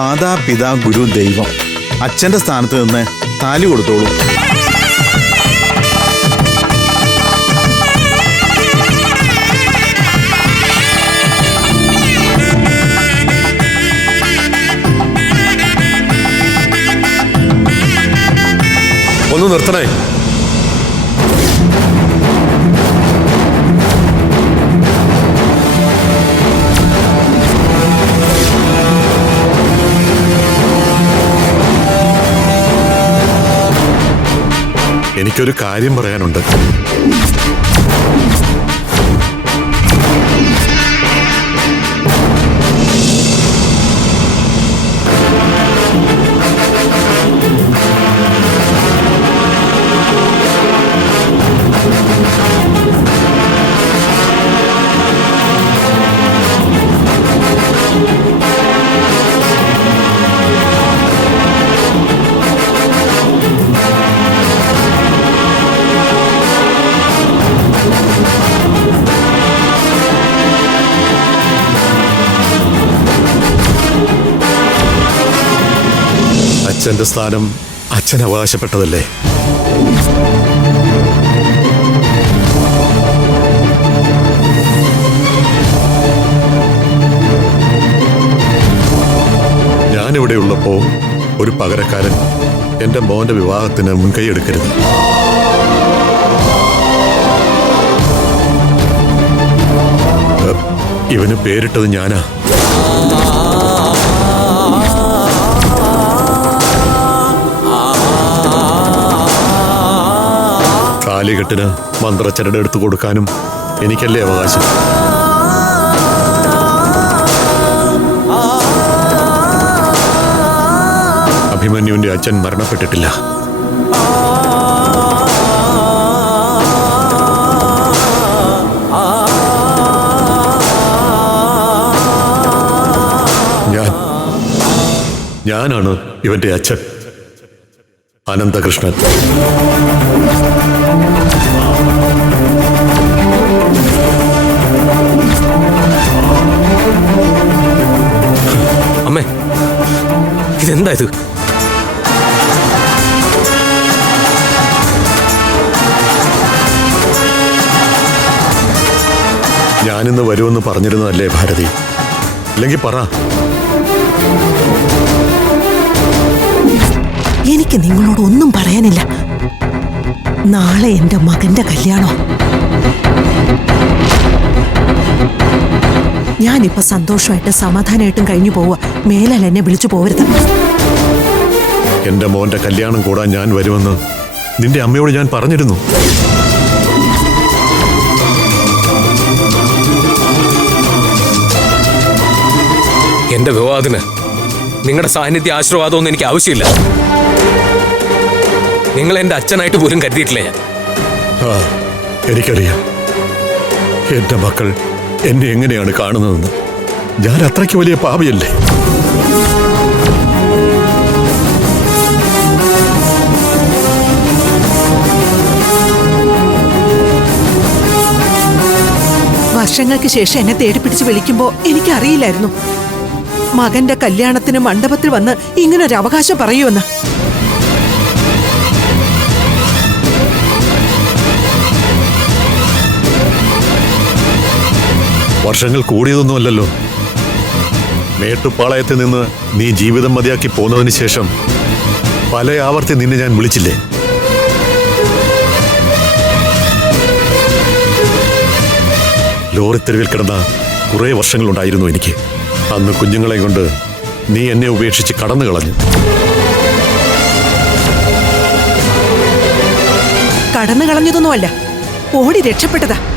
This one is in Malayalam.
മാതാപിതാ ഗുരു ദൈവം. അച്ഛന്റെ സ്ഥാനത്ത് നിന്ന് താലി കൊടുത്തോളൂ. ഒന്ന് നിർത്തണേ. എനിക്കൊരു കാര്യം പറയാനുണ്ട്. അച്ഛന്റെ സ്ഥാനം അച്ഛൻ അവകാശപ്പെട്ടതല്ലേ? ഞാനിവിടെ ഉള്ളപ്പോ ഒരു പകരക്കാരൻ എന്റെ മോന്റെ വിവാഹത്തിന് മുൻകൈ എടുക്കരുത്. ഇവന് പേരിട്ടത് ഞാനാ. താലികെട്ടിന് മന്ത്രച്ചരട് എടുത്തു കൊടുക്കാനും എനിക്കല്ലേ അവകാശം? അഭിമന്യുവിന്റെ അച്ഛൻ മരണപ്പെട്ടിട്ടില്ല. ഞാൻ ഞാനാണ് ഇവന്റെ അച്ഛൻ. അനന്തകൃഷ്ണൻ. ഇത് ഞാനിന്ന് വരുമെന്ന് പറഞ്ഞിരുന്നതല്ലേ ഭാരതി? അല്ലെങ്കിൽ പറ. എനിക്ക് നിങ്ങളോട് ഒന്നും പറയാനില്ല. നാളെ എന്റെ മകന്റെ കല്യാണം ഞാനിപ്പോ സന്തോഷമായിട്ട് സമാധാനമായിട്ടും കഴിഞ്ഞു പോവുക. മേലാൽ എന്നെ വിളിച്ചു പോവരുത്. എന്റെ മോന്റെ കല്യാണം കൂടാൻ ഞാൻ വരുമെന്ന് നിന്റെ അമ്മയോട് ഞാൻ പറഞ്ഞിരുന്നു. എന്റെ വിവാഹത്തിന് നിങ്ങളുടെ സാന്നിധ്യ ആശീർവാദമൊന്നും എനിക്ക് ആവശ്യമില്ല. നിങ്ങൾ എന്റെ അച്ഛനായിട്ട് പോലും കരുതിയിട്ടില്ല ഞാൻ. എനിക്കറിയാം. എന്റെ മക്കൾ എന്നെ എങ്ങനെയാണ് കാണുന്നതെന്ന്? ഞാൻ അത്രയ്ക്ക് വലിയ പാപിയല്ലേ? വർഷങ്ങൾക്ക് ശേഷം എന്നെ തേടി പിടിച്ച് വിളിക്കുമ്പോ എനിക്കറിയില്ലായിരുന്നു. മകന്റെ കല്യാണത്തിന് മണ്ഡപത്തിൽ വന്ന് ഇങ്ങനൊരു അവകാശം പറയുമെന്ന്. വർഷങ്ങൾ കൂടിയതൊന്നുമല്ലല്ലോ. മേട്ടുപ്പാളയത്തിൽ നിന്ന് നീ ജീവിതം മതിയാക്കി പോന്നതിന് ശേഷം പല ആവർത്തി നിന്നെ ഞാൻ വിളിച്ചില്ലേ? ലോറിത്തെരുവിൽ കിടന്ന കുറേ വർഷങ്ങളുണ്ടായിരുന്നു എനിക്ക്. അന്ന് കുഞ്ഞുങ്ങളെ കൊണ്ട് നീ എന്നെ ഉപേക്ഷിച്ച് കടന്നു കളഞ്ഞു. കടന്നു കളഞ്ഞതൊന്നുമല്ല. ഓടി രക്ഷപ്പെട്ടതാ.